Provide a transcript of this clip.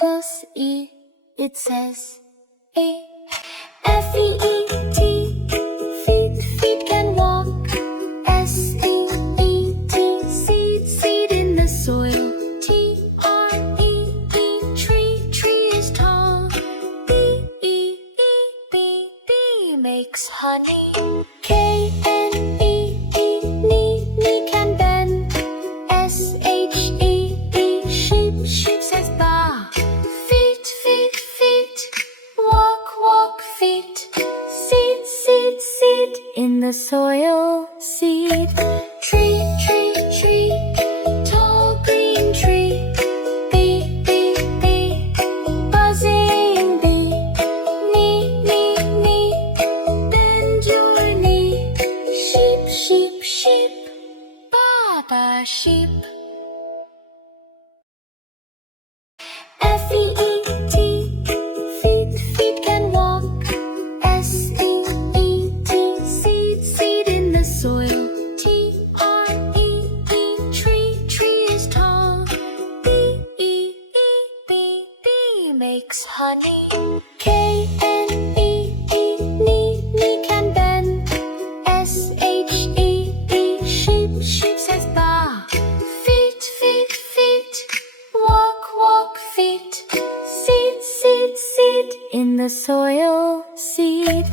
goes E, it says E. F-E-E-T, feet, feet can walk. S-E-E-T, seed, seed in the soil. T-R-E-E, tree, tree is tall. B-E-E-B-B makes honey. K-N-E-E, knee, knee can bend. S-H-E-E, sheep, sheep says ba. Feet, feet, feet, walk, walk, feet. Seed, seed, seed in the soil. Seed. Tree, tree, tree, tall green tree. Bee, bee, bee, buzzing bee. Knee, knee, knee, bend your knee. Sheep, sheep, sheep, Baba sheep. F-E-E-T, feet, feet can walk. S-E-E-T, seed, seed in the soil. T-R-E-E, tree, tree is tall. B-E-E-B-B makes honey. K-N-E-E, knee, knee can bend. S-H-E-E, sheep, sheep says ba. Feet, feet, feet, walk, walk, feet. Seed, seed, seed in the soil. Seed.